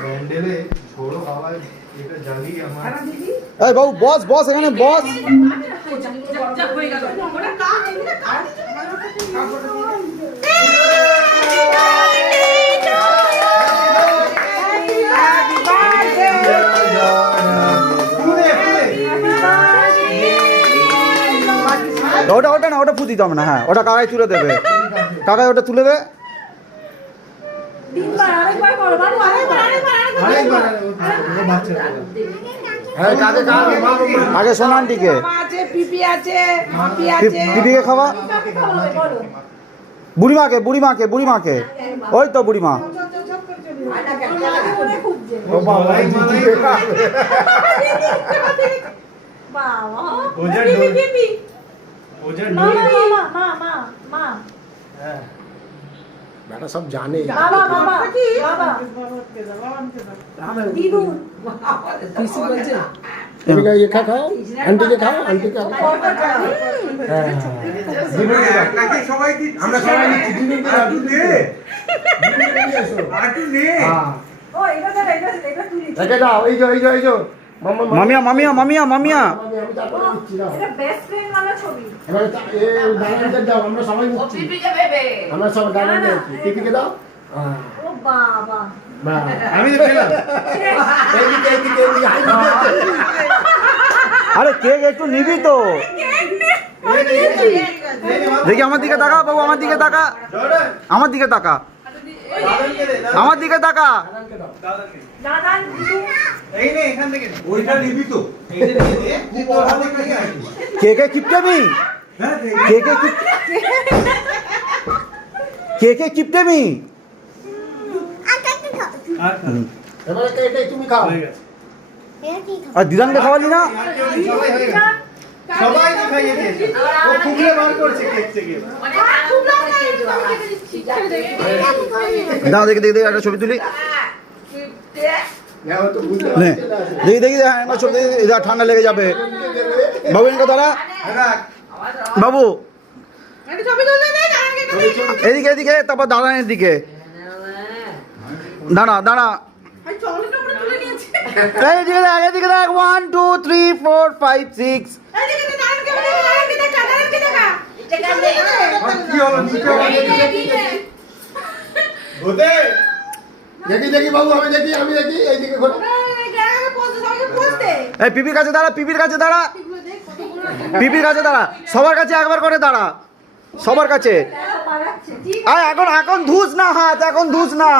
ব্যান্ডেলে ঝোড়ো হাওয়ায় এটা জ্বালিয়ে আমার এই বাবু বস বস এখানে বস। ওটা ওটা না, ওটা ফু দিতে হবে না। হ্যাঁ ওটা কাকাই তুলে দেবে, কাকাই ওটা তুলে দে। আগে সোনানটিকে পিপিকে খাওয়া, বুড়িমাকে বুড়িমাকে বুড়িমাকে, ওই তো বুড়িমা। बेटा सब जाने ये खा खाओ, आंटी के खाओ, आंटी का মামিয়া মামিয়া মামিয়া মামিয়া এটা বেস্ট ফ্রেন্ড वाला ছবি। এবারে এ ডায়মন্ড দাও, আমরা সবাই মুচ্ছি, আমরা সব ডায়মন্ড দিচ্ছি, টিপিকে দাও। ও বাবা, আমি তো খেলাম। এইদিকে এইদিকে এইদিকে হাই দিতে। আরে কেক একটু নিবি তো। দেখি আমার দিকে তাকা বাবু, আমার দিকে তাকা, আমার দিকে তাকা, আমার দিকে তাকা। দাদা এই নে এখান থেকে ওইটা নিবি তো, এইটা নিয়ে দে, তুই তোর হাতে খাইয়ে আসিস। কেকে কিপটেমি, হ্যাঁ কেকে কেকে কিপটেমি। আর এবারে এটাই তুমি খাও। হয়ে গেছে। আর দিদানকে খাওয়ালি না? সবাই হয়ে গেছে, সবাই তো খাইয়ে দিয়েছে। ও খুবলে বার করছে কেক থেকে। দাঁড়া দেখি দেখি দেখি একটা ছবি তুলি। যাও তো বুঝতে নে পারছি না। দেখি দেখি হ্যাঁ একটা ছবি দেখি, এটা ঠান্ডা লেগে যাবে। বাবু এনকে দাঁড়া, রাখ। বাবু এদিকে এদিকে, তারপর দাঁড়ানোর দিকে দাঁড়া দাঁড়া। এইদিকে দেখ, এদিকে দেখ, 1 2 3 4 5 6। কি হলো নিচে ওদে দেখি দেখি বাবু, আমি দেখি এইদিকে ঘোরো। এই পিপির কাছে দাঁড়া, পিপির কাছে দাঁড়া, পিপির কাছে দাঁড়া, সবার কাছে একবার করে দাঁড়া, সবার কাছে। আয় এখন এখন ধুস না হাত, এখন ধুস না।